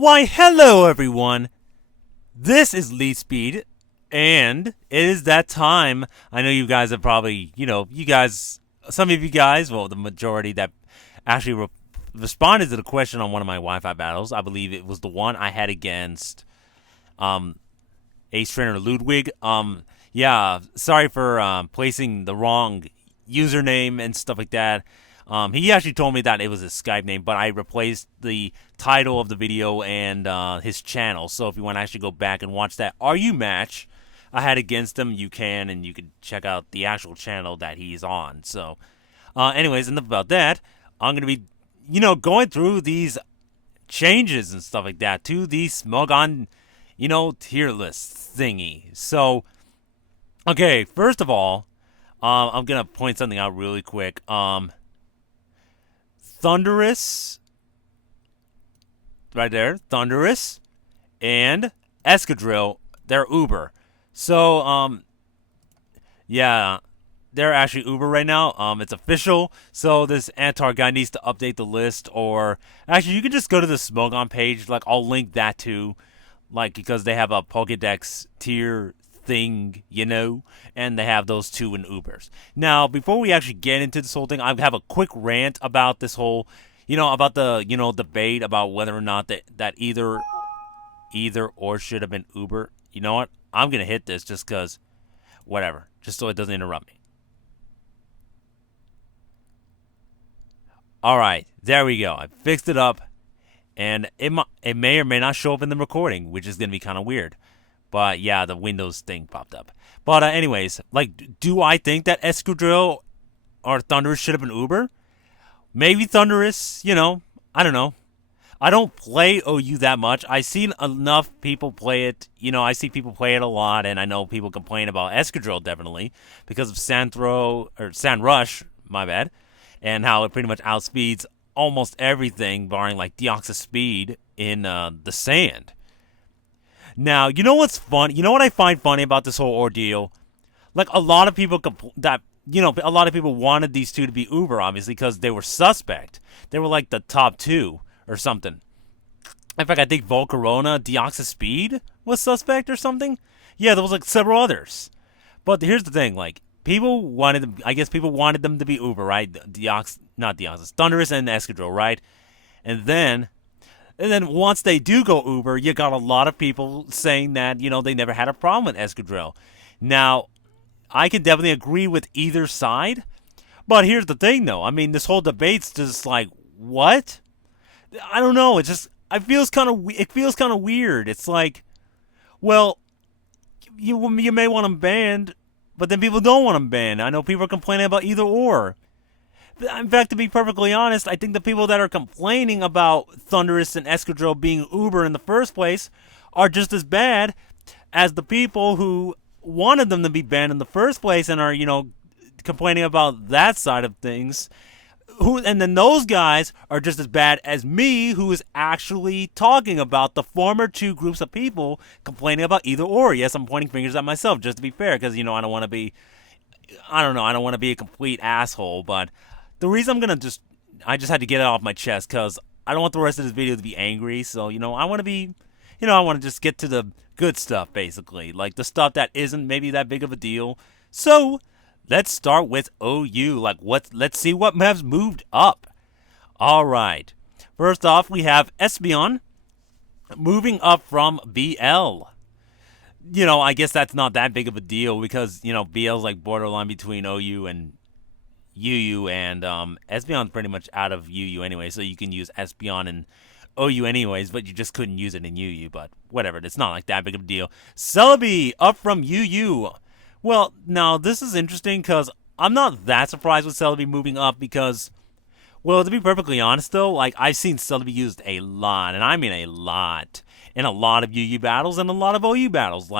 Why, hello everyone! This is Lead Speed, and it is that time. I know you guys have probably, some of you guys, well, the majority that actually responded to the question on one of my Wi-Fi battles. I believe it was the one I had against Ace Trainer Ludwig. Yeah, sorry for placing the wrong username and stuff like that. He actually told me that it was his Skype name, but I replaced the title of the video and his channel. So if you want to actually go back and watch that RU match I had against him, you can, and you can check out the actual channel that he's on. So, anyways, enough about that. I'm going to be, going through these changes and stuff like that to the Smogon, tier list thingy. So, okay, first of all, I'm going to point something out really quick. Thundurus, right there, Thundurus, and Excadrill, they're Uber. So, yeah, they're actually Uber right now. It's official. So this Antar guy needs to update the list, or actually, you can just go to the Smogon page. Like, I'll link that too, because they have a Pokédex tier thing, and they have those two in Ubers. Now, before we actually get into this whole thing, I have a quick rant about this whole, about the, debate about whether or not that either or should have been Uber. You know what? I'm going to hit this just because, whatever, just so it doesn't interrupt me. All right, there we go. I fixed it up, and it may or may not show up in the recording, which is going to be kind of weird. But yeah, the Windows thing popped up. But anyways, do I think that Excadrill or Thundurus should have been Uber? Maybe Thundurus, I don't know. I don't play OU that much. I've seen enough people play it. I see people play it a lot, and I know people complain about Excadrill definitely because of Sandrush, my bad, and how it pretty much outspeeds almost everything, barring Deoxys speed in the sand. Now, you know what's fun? You know what I find funny about this whole ordeal? A lot of people a lot of people wanted these two to be Uber, obviously, because they were suspect. They were the top two or something. In fact, I think Volcarona, Deoxys Speed was suspect or something. Yeah, there was several others. But here's the thing, people wanted them. I guess people wanted them to be Uber, right? Not Deoxys, Thundurus and Excadrill, right? And then once they do go Uber, you got a lot of people saying that, they never had a problem with Excadrill. Now, I can definitely agree with either side. But here's the thing, though. I mean, this whole debate's just what? I don't know. It feels kind of weird. It's well, you may want them banned, but then people don't want them banned. I know people are complaining about either or. In fact, to be perfectly honest, I think the people that are complaining about Thundurus and Excadrill being Uber in the first place are just as bad as the people who wanted them to be banned in the first place and are, complaining about that side of things. And then those guys are just as bad as me, who is actually talking about the former two groups of people complaining about either or. Yes, I'm pointing fingers at myself, just to be fair, because, I don't want to be, I don't want to be a complete asshole, but the reason I just had to get it off my chest because I don't want the rest of this video to be angry. So, I want to be, I want to just get to the good stuff, basically. The stuff that isn't maybe that big of a deal. So, let's start with OU. Let's see what has moved up. All right. First off, we have Espeon moving up from BL. I guess that's not that big of a deal because, BL's borderline between OU and UU, and Espeon's pretty much out of UU anyway, so you can use Espeon and OU anyways, but you just couldn't use it in UU, but whatever, it's not that big of a deal. Celebi up from UU. Well, now this is interesting because I'm not that surprised with Celebi moving up because, well, to be perfectly honest though, I've seen Celebi used a lot, and I mean a lot, in a lot of UU battles and a lot of OU battles.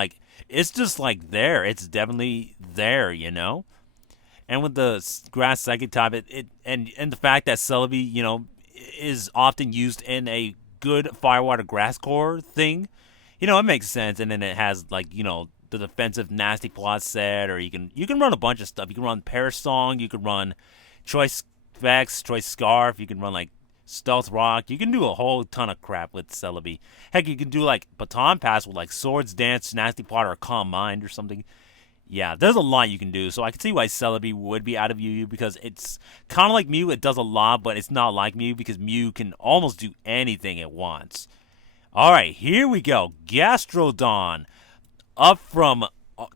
It's just there. It's definitely there, And with the grass psychic type, and the fact that Celebi, is often used in a good Firewater Grass Core thing, it makes sense. And then it has the defensive Nasty Plot set, or you can run a bunch of stuff. You can run Perish Song, you can run Choice Vex, Choice Scarf, you can run Stealth Rock. You can do a whole ton of crap with Celebi. Heck, you can do like Baton Pass with like Swords Dance, Nasty Plot, or Calm Mind or something. Yeah, there's a lot you can do, so I can see why Celebi would be out of UU because it's kind of like Mew. It does a lot, but it's not like Mew because Mew can almost do anything it wants. All right, here we go. Gastrodon up from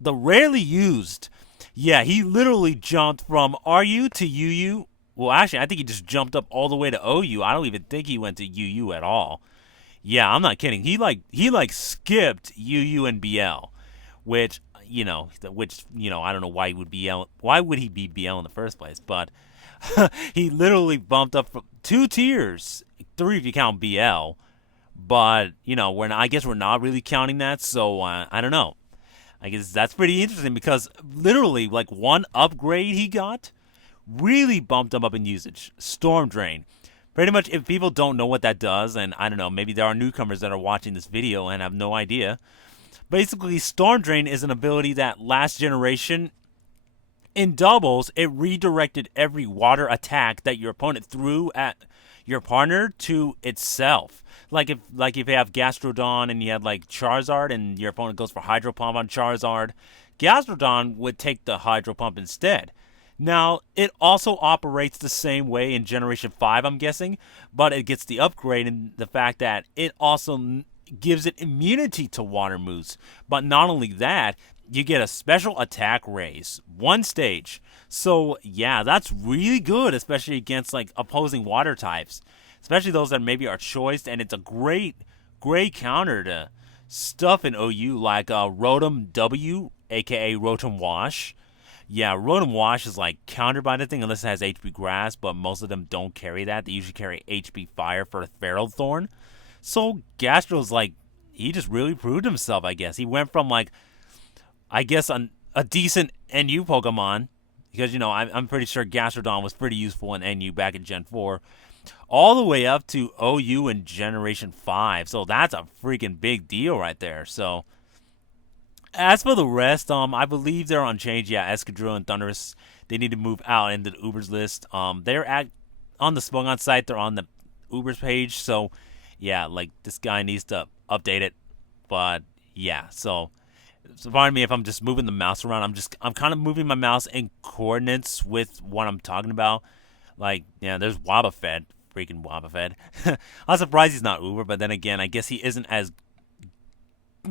the rarely used. Yeah, he literally jumped from RU to UU. Well, actually, I think he just jumped up all the way to OU. I don't even think he went to UU at all. Yeah, I'm not kidding. He skipped UU and BL, which I don't know why he would BL. Why would he be BL in the first place? But he literally bumped up from 2 tiers, 3 if you count BL. But I guess we're not really counting that. So I don't know. I guess that's pretty interesting because literally like one upgrade he got really bumped him up in usage. Storm Drain. Pretty much, if people don't know what that does, and I don't know, maybe there are newcomers that are watching this video and have no idea. Basically, Storm Drain is an ability that last generation, in doubles, it redirected every water attack that your opponent threw at your partner to itself. Like if you have Gastrodon and you had like Charizard and your opponent goes for Hydro Pump on Charizard, Gastrodon would take the Hydro Pump instead. Now, it also operates the same way in Generation 5, I'm guessing, but it gets the upgrade in the fact that it also gives it immunity to water moves. But not only that, you get a special attack raise, 1 stage. So, yeah, that's really good, especially against like opposing water types, especially those that maybe are choiced, and it's a great counter to stuff in OU like Rotom W, aka Rotom Wash. Yeah, Rotom Wash is like countered by the thing unless it has HP Grass, but most of them don't carry that. They usually carry HP Fire for Feral Thorn. So Gastro's like, he just really proved himself, I guess. He went from like, I guess a decent NU Pokemon, because I'm pretty sure Gastrodon was pretty useful in NU back in Gen 4, all the way up to OU in Generation 5. So that's a freaking big deal right there. So as for the rest, I believe they're unchanged. Yeah, Excadrill and Thundurus, they need to move out into the Ubers list. They're on the Smogon site. They're on the Ubers page. So, yeah, like this guy needs to update it. But yeah, so pardon me if I'm just moving the mouse around. I'm kind of moving my mouse in coordinates with what I'm talking about. Like, yeah, there's Wobbuffet, freaking Wobbuffet. I'm surprised he's not Uber, but then again, I guess he isn't as,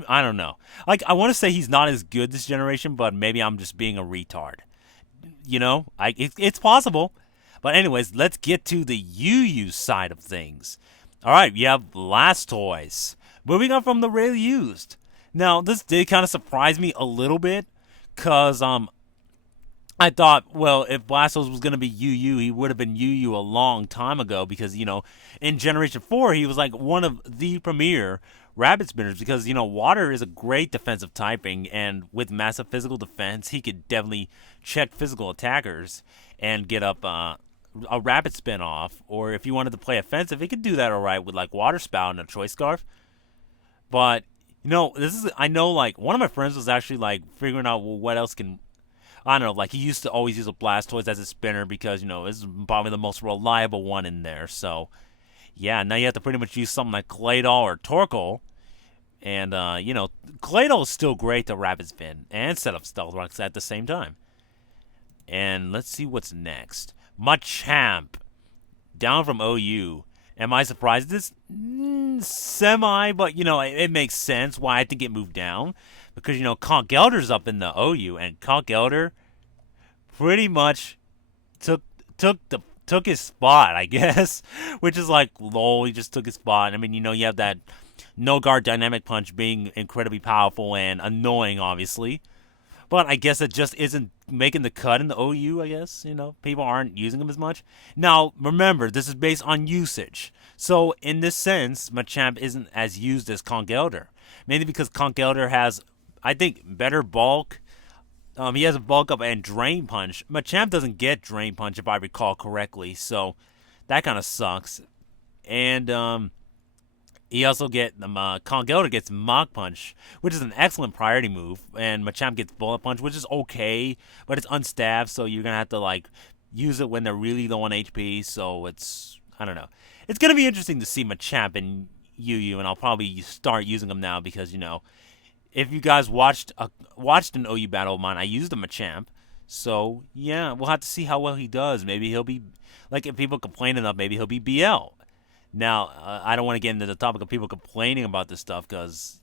I don't know. Like, I want to say he's not as good this generation, but maybe I'm just being a retard. It's possible. But anyways, let's get to the UU side of things. All right, you have Blastoise. Moving on from the rarely used. Now, this did kind of surprise me a little bit, because I thought, well, if Blastoise was going to be UU, he would have been UU a long time ago, because, in Generation 4, he was like one of the premier rabbit spinners, because, water is a great defensive typing, and with massive physical defense, he could definitely check physical attackers and get up a rabbit spin off. Or if you wanted to play offensive, he could do that alright with like Water Spout and a Choice Scarf. But I know like one of my friends was actually like figuring out, well, what else can, I don't know, like he used to always use a Blastoise as a spinner because this is probably the most reliable one in there. So yeah, now you have to pretty much use something like Claydol or Torkoal. And Claydol is still great to rapid spin and set up Stealth Rocks at the same time. And let's see what's next. Machamp, down from OU. Am I surprised at this? Semi, but it makes sense why I think it moved down, because Conkeldur's up in the OU, and Conkeldurr pretty much took his spot, I guess, which is like, lol, he just took his spot. I mean, you have that no guard dynamic punch being incredibly powerful and annoying, obviously. But I guess it just isn't making the cut in the OU, I guess. People aren't using them as much. Now, remember, this is based on usage. So, in this sense, Machamp isn't as used as Conkeldurr. Mainly because Conkeldurr has, I think, better bulk. He has a bulk up and Drain Punch. Machamp doesn't get Drain Punch, if I recall correctly. So, that kind of sucks. And, he also Conkeldurr gets Mach Punch, which is an excellent priority move, and Machamp gets Bullet Punch, which is okay, but it's unstaffed, so you're gonna have to like use it when they're really low on HP. So it's, I don't know. it's gonna be interesting to see Machamp and UU, and I'll probably start using them now because if you guys watched an OU battle of mine, I used a Machamp. So yeah, we'll have to see how well he does. Maybe he'll be like, if people complain enough, maybe he'll be BL. Now, I don't want to get into the topic of people complaining about this stuff because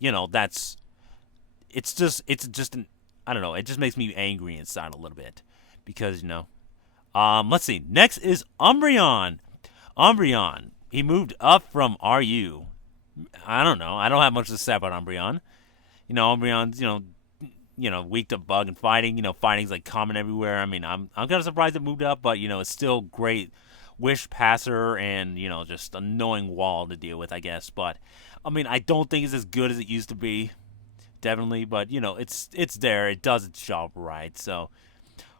it's just I don't know. It just makes me angry inside a little bit because let's see. Next is Umbreon. Umbreon. He moved up from RU. I don't know. I don't have much to say about Umbreon. Umbreon's weak to bug and fighting. Fighting's like common everywhere. I mean, I'm kind of surprised it moved up, but it's still great wish passer and just annoying wall to deal with, I guess. But I mean, I don't think it's as good as it used to be. Definitely, but it's there. It does its job right. So,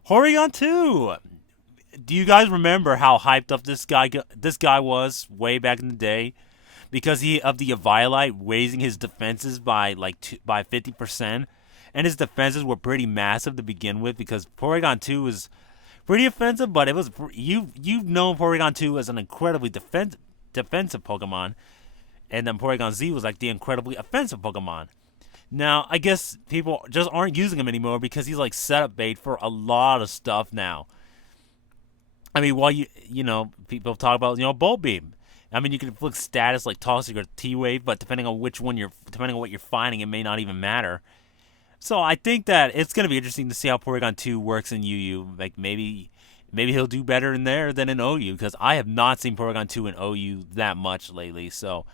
Porygon 2. Do you guys remember how hyped up this guy was way back in the day? Because of the Eviolite raising his defenses by by 50%, and his defenses were pretty massive to begin with. Because Porygon 2 was pretty offensive, but it was you've known Porygon 2 as an incredibly defensive Pokemon, and then Porygon Z was like the incredibly offensive Pokemon. Now, I guess people just aren't using him anymore because he's like setup bait for a lot of stuff now. I mean, while people talk about Bolt Beam. I mean, you can inflict status like Toxic or T-Wave, but depending on what you're finding, it may not even matter. So I think that it's gonna be interesting to see how Porygon 2 works in UU. Like maybe he'll do better in there than in OU because I have not seen Porygon 2 in OU that much lately. So.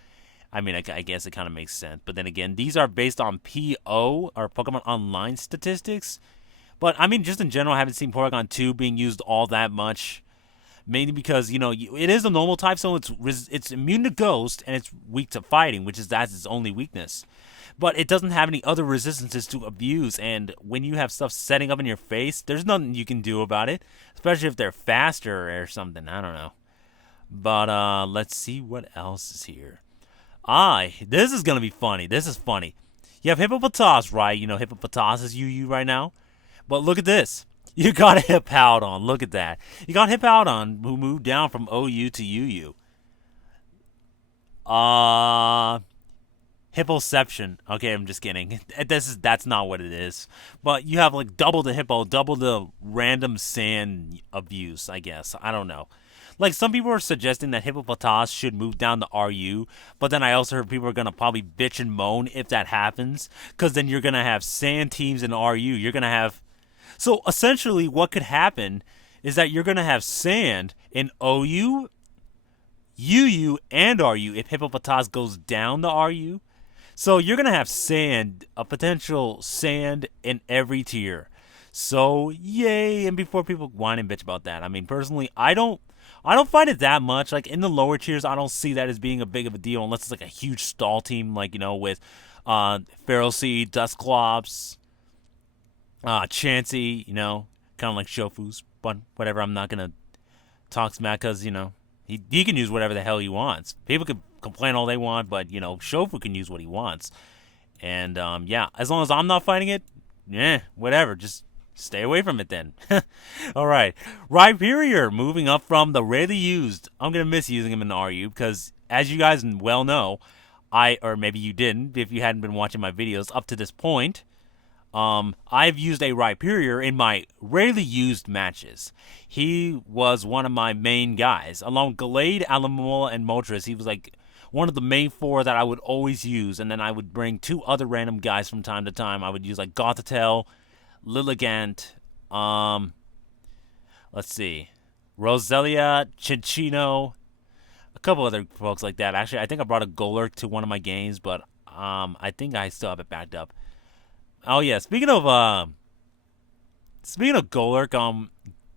I mean, I guess it kind of makes sense. But then again, these are based on PO, or Pokemon Online statistics. But, I mean, just in general, I haven't seen Porygon 2 being used all that much. Mainly because, it is a normal type, so it's immune to Ghost, and it's weak to Fighting, that's its only weakness. But it doesn't have any other resistances to Abuse, and when you have stuff setting up in your face, there's nothing you can do about it. Especially if they're faster or something, I don't know. But, let's see what else is here. This is going to be funny. This is funny. You have Hippopotas, right? Hippopotas is UU right now. But look at this. You got a Hippowdon. Look at that. You got Hippowdon who moved down from OU to UU. Hippoception. Okay, I'm just kidding. That's not what it is. But you have like double the Hippo, double the random sand abuse, I guess. I don't know. Like, some people are suggesting that Hippopotas should move down to RU, but then I also heard people are going to probably bitch and moan if that happens, because then you're going to have sand teams in RU. You're going to have... So, essentially, what could happen is that you're going to have sand in OU, UU, and RU if Hippopotas goes down to RU. So, you're going to have sand, a potential sand in every tier. So, yay, and before people whine and bitch about that, I mean, personally, I don't find it that much. Like, in the lower tiers, I don't see that as being a big of a deal unless it's like a huge stall team, like, with Feral Seed, Dusclops, Chansey, kind of like Shofu's. But whatever, I'm not going to talk smack because, he can use whatever the hell he wants. People can complain all they want, but, Shofu can use what he wants. And, yeah, as long as I'm not fighting it, whatever, just... stay away from it then. All right. Rhyperior moving up from the rarely used. I'm going to miss using him in the RU because, as you guys well know, or maybe you didn't if you hadn't been watching my videos up to this point, I've used a Rhyperior in my rarely used matches. He was one of my main guys. Along with Gallade, Alomomola, and Moltres, he was like one of the main four that I would always use. And then I would bring two other random guys from time to time. I would use like Gothitelle, Lilligant, let's see, Roselia, Cinccino, a couple other folks like that. Actually, I think I brought a Golurk to one of my games, but I think I still have it backed up. Oh yeah, speaking of Golurk,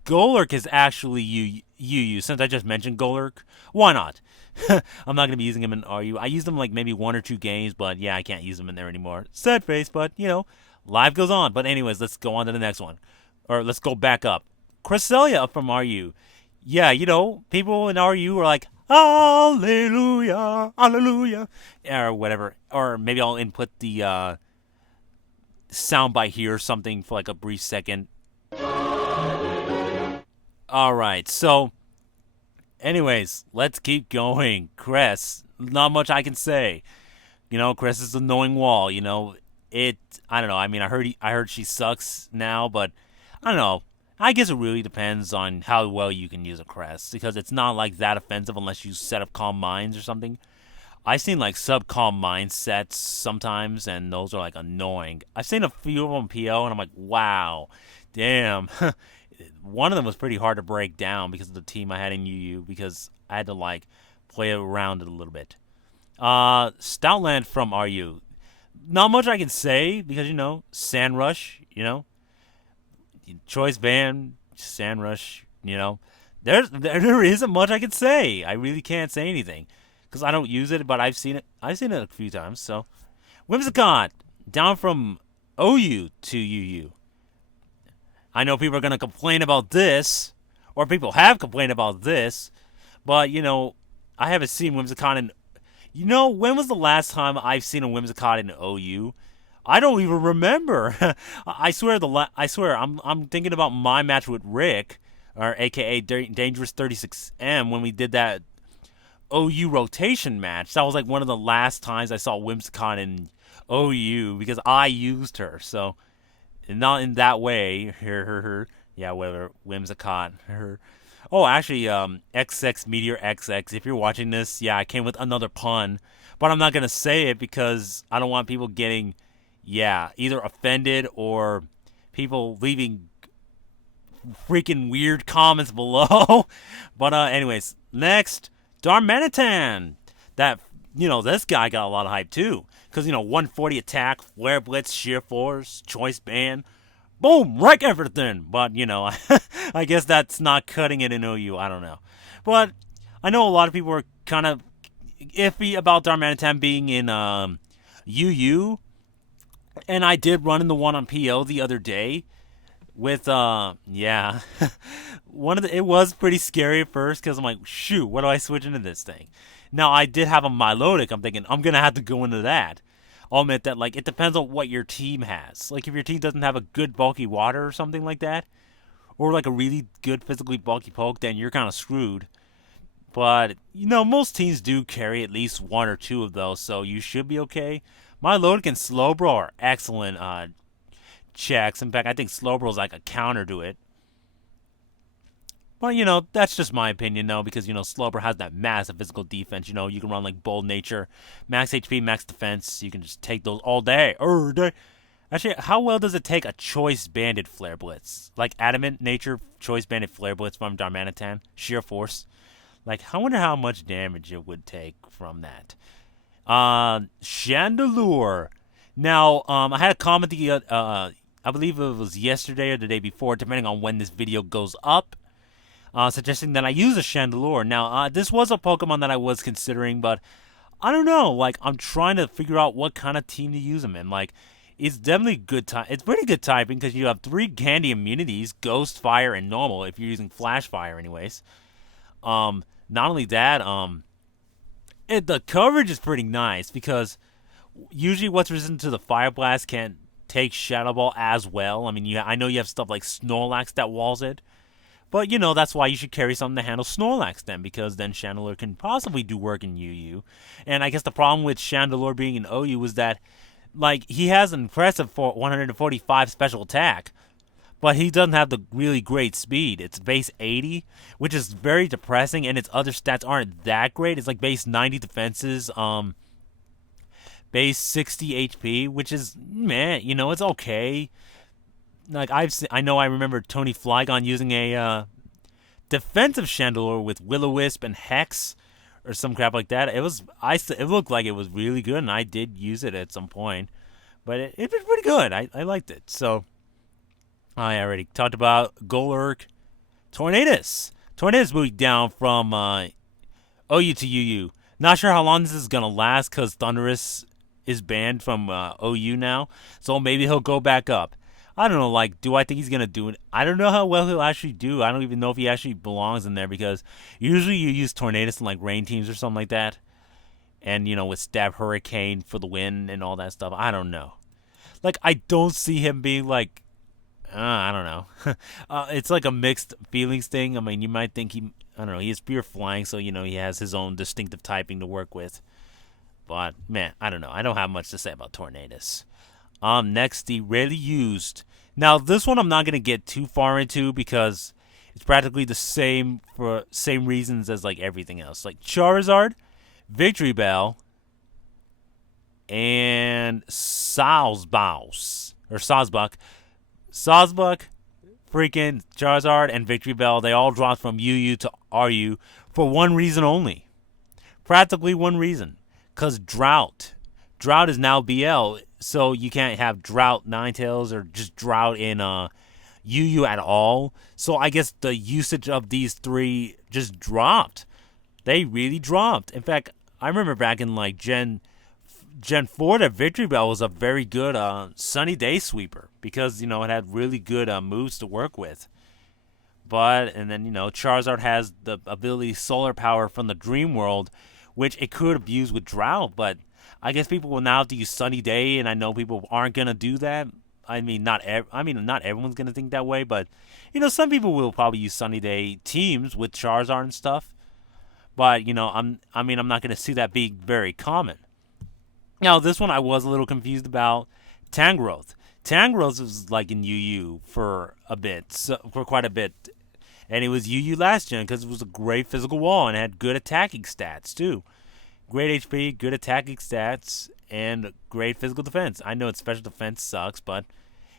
Golurk is actually UU. Since I just mentioned Golurk, why not? I'm not gonna be using him in RU. I used him like maybe 1 or 2 games, but yeah, I can't use him in there anymore. Sad face, but life goes on. But anyways, let's go on to the next one. Or let's go back up. Cresselia from RU. Yeah, people in RU are like, hallelujah, hallelujah, or whatever. Or maybe I'll input the soundbite here or something for like a brief second. Alright, so Anyways, let's keep going. Cress, not much I can say. Cress is an annoying wall. It. I don't know. I mean, I heard she sucks now, but I don't know. I guess it really depends on how well you can use a Cress because it's not like that offensive unless you set up Calm Minds or something. I've seen like sub Calm Mind sets sometimes, and those are like annoying. I've seen a few of them PO, and I'm like, wow, damn. One of them was pretty hard to break down because of the team I had in UU because I had to like play around it a little bit. Stoutland from RU. Not much I can say because Sand Rush. Choice Band, Sand Rush. There isn't much I can say. I really can't say anything because I don't use it, but I've seen it. I've seen it a few times. So, Whimsicott down from OU to UU. I know people are gonna complain about this, or people have complained about this, but I haven't seen Whimsicott in. When was the last time I've seen a Whimsicott in OU? I don't even remember. I swear I'm thinking about my match with Rick, or AKA Dangerous 36M, when we did that OU rotation match. That was like one of the last times I saw Whimsicott in OU because I used her. So not in that way. Yeah, whatever. Whimsicott. Oh, actually, XX Meteor XX. If you're watching this, yeah, I came with another pun, but I'm not gonna say it because I don't want people getting, either offended or people leaving freaking weird comments below. But anyways, next, Darmanitan. That this guy got a lot of hype too, because 140 attack, Flare Blitz, Sheer Force, Choice Band. Boom, wreck everything. But, I guess that's not cutting it in OU. I don't know. But I know a lot of people are kind of iffy about Darmanitan being in UU. And I did run into one on PO the other day with, it was pretty scary at first because I'm like, shoot, what do I switch into this thing? Now, I did have a Milotic. I'm thinking, I'm going to have to go into that. I'll admit that, it depends on what your team has. Like, if your team doesn't have a good bulky water or something like that, or, a really good physically bulky poke, then you're kind of screwed. But, most teams do carry at least one or two of those, so you should be okay. Milotic and Slowbro are excellent checks. In fact, I think Slowbro is like a counter to it. Well, that's just my opinion, though, because, Slowbro has that massive physical defense. You can run, Bold Nature, max HP, max defense. You can just take those all day. Actually, how well does it take a Choice Banded Flare Blitz? Like Adamant Nature, Choice Banded Flare Blitz from Darmanitan, Sheer Force. I wonder how much damage it would take from that. Chandelure. Now, I had a comment, I believe it was yesterday or the day before, depending on when this video goes up. Suggesting that I use a Chandelure. Now, this was a Pokemon that I was considering, but I don't know. I'm trying to figure out what kind of team to use him in. It's definitely good type. It's pretty good typing because you have 3 Candy immunities: Ghost, Fire, and Normal. If you're using Flash Fire, anyways. Not only that, the coverage is pretty nice because usually what's resistant to the Fire Blast can't take Shadow Ball as well. I mean, I know you have stuff like Snorlax that walls it. But, that's why you should carry something to handle Snorlax then, because then Chandelure can possibly do work in UU. And I guess the problem with Chandelure being in OU was that, he has an impressive 145 special attack, but he doesn't have the really great speed. It's base 80, which is very depressing, and its other stats aren't that great. It's base 90 defenses, base 60 HP, which is, it's okay. I remember Tony Flygon using a defensive Chandelure with Will-O-Wisp and Hex or some crap like that. It looked like it was really good, and I did use it at some point, but it was pretty good. I liked it. So I already talked about Golurk. Tornadus moving down from OU to UU. Not sure how long this is gonna last because Thundurus is banned from OU now, so maybe he'll go back up. I don't know, do I think he's going to do it? I don't know how well he'll actually do. I don't even know if he actually belongs in there because usually you use Tornadus in, rain teams or something like that. And, with Stab Hurricane for the win and all that stuff. I don't know. I don't see him being, I don't know. It's a mixed feelings thing. I mean, you might think I don't know, he has pure flying, so he has his own distinctive typing to work with. But man, I don't know. I don't have much to say about Tornadus. Next, the rarely used. Now, this one I'm not gonna get too far into because it's practically the same for same reasons as like everything else. Like Charizard, Victory Bell, and Sawsbuck. Sawsbuck, freaking Charizard, and Victory Bell, they all dropped from UU to RU for one reason only. Practically one reason. Because Drought. Drought is now BL, so you can't have Drought Ninetales or just Drought in UU at all. So I guess the usage of these three just dropped. They really dropped. In fact, I remember back in like Gen 4, that Victory Bell was a very good Sunny Day sweeper because, it had really good moves to work with. And then, Charizard has the ability Solar Power from the Dream World, which it could have used with Drought, but I guess people will now have to use Sunny Day, and I know people aren't going to do that. Not everyone's going to think that way, but, some people will probably use Sunny Day teams with Charizard and stuff. But, I'm not going to see that being very common. Now, this one I was a little confused about. Tangrowth. Tangrowth was like in UU for quite a bit. And it was UU last gen because it was a great physical wall and had good attacking stats too. Great HP, good attacking stats, and great physical defense. I know its special defense sucks, but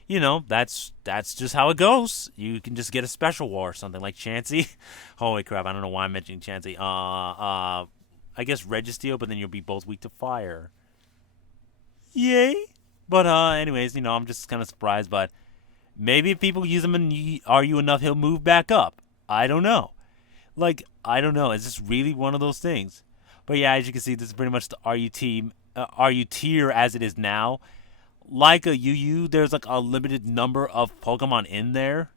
that's just how it goes. You can just get a special wall or something like Chansey. Holy crap, I don't know why I'm mentioning Chansey. I guess Registeel, but then you'll be both weak to fire. Yay! But anyways, I'm just kind of surprised. But maybe if people use him in RU enough, he'll move back up. I don't know. I don't know. It's just really one of those things. But yeah, as you can see, this is pretty much the RU team, RU tier as it is now. Like a UU, there's like a limited number of Pokemon in there.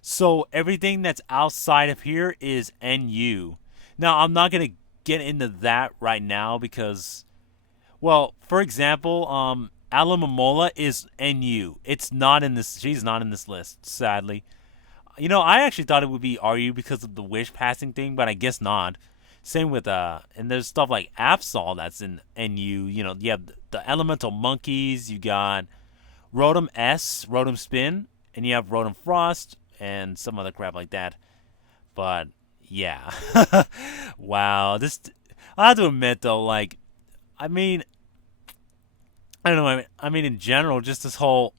So everything that's outside of here is NU. Now, I'm not going to get into that right now because, well, for example, Alomomola is NU. It's not in this. She's not in this list, sadly. I actually thought it would be RU because of the wish passing thing, but I guess not. Same with and there's stuff like Absol that's in NU. You have the Elemental Monkeys. You got Rotom S, Rotom Spin, and you have Rotom Frost and some other crap like that. But yeah, wow. I have to admit though, I don't know. In general, just this whole,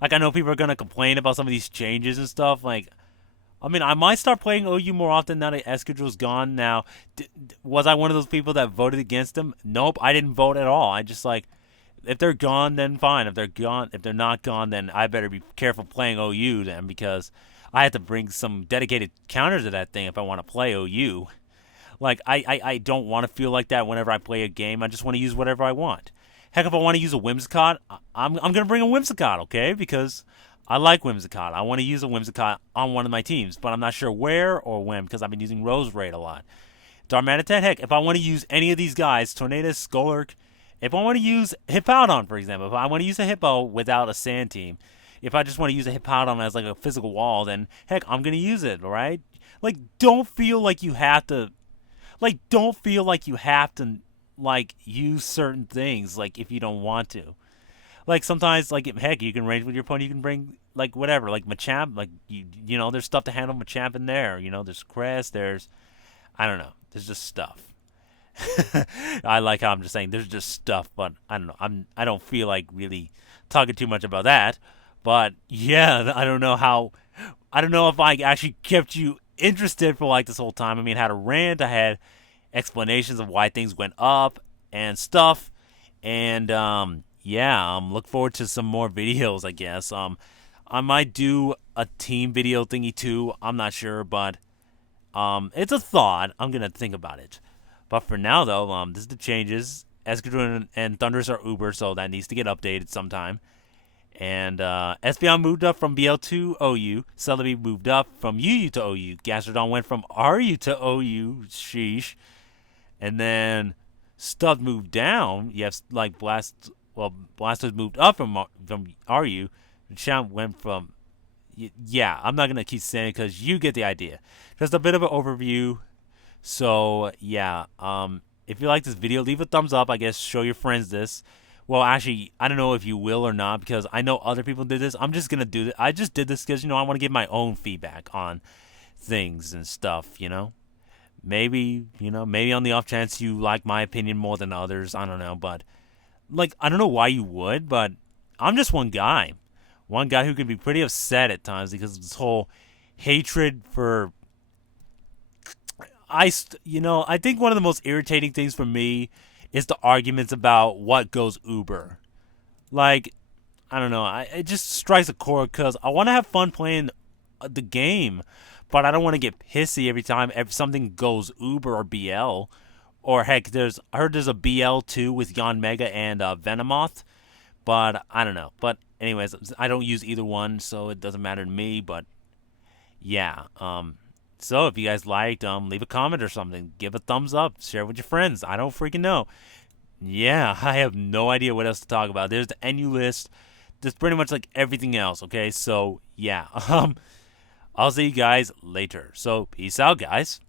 I know people are gonna complain about some of these changes and stuff. I might start playing OU more often now that Excadrill's gone. Now, was I one of those people that voted against them? Nope, I didn't vote at all. I just if they're gone, then fine. If they're not gone, then I better be careful playing OU then because I have to bring some dedicated counters to that thing if I want to play OU. I don't want to feel like that whenever I play a game. I just want to use whatever I want. Heck, if I want to use a Whimsicott, I'm going to bring a Whimsicott, okay? Because I like Whimsicott. I want to use a Whimsicott on one of my teams, but I'm not sure where or when because I've been using Roserade a lot. Darmanitan, heck, if I want to use any of these guys, Tornadus, Skolurk, if I want to use Hippowdon, for example, if I want to use a Hippo without a Sand team, if I just want to use a Hippowdon as a physical wall, then heck, I'm going to use it, all right? Don't feel like you have to, use certain things, if you don't want to. Sometimes, heck, you can range with your opponent. You can bring, whatever, Machamp. There's stuff to handle Machamp in there. There's Crest. I don't know. There's just stuff. I like how I'm just saying there's just stuff, but I don't know. I don't feel like really talking too much about that. But, yeah, I don't know if I actually kept you interested for, this whole time. I had a rant. I had explanations of why things went up and stuff. And, look forward to some more videos, I guess. I might do a team video thingy too. I'm not sure, but it's a thought. I'm gonna think about it. But for now, though, this is the changes. Excadrill and Thundurus are Uber, so that needs to get updated sometime. And Espeon moved up from BL to OU. Celebi moved up from UU to OU. Gastrodon went from RU to OU. Sheesh. And then stuff moved down. You have Blastoise moved up from RU. Champ went from Yeah, I'm not gonna keep saying it because you get the idea. Just a bit of an overview. So yeah, if you like this video, leave a thumbs up. I guess show your friends this. Well, actually, I don't know if you will or not because I know other people did this. I'm just gonna do this. I just did this because I want to give my own feedback on things and stuff. Maybe maybe on the off chance you like my opinion more than others. I don't know, but like I don't know why you would, but I'm just one guy. One guy who can be pretty upset at times because of this whole hatred for I think one of the most irritating things for me is the arguments about what goes Uber. Like, I don't know, it just strikes a chord because I want to have fun playing the game, but I don't want to get pissy every time if something goes Uber or BL. Or heck, I heard there's a BL too with Yon Mega and Venomoth, but I don't know. But anyways, I don't use either one, so it doesn't matter to me. But yeah, so if you guys liked, leave a comment or something, give a thumbs up, share it with your friends. I don't freaking know. Yeah, I have no idea what else to talk about. There's the NU list. There's pretty much like everything else. Okay, so yeah, I'll see you guys later. So peace out, guys.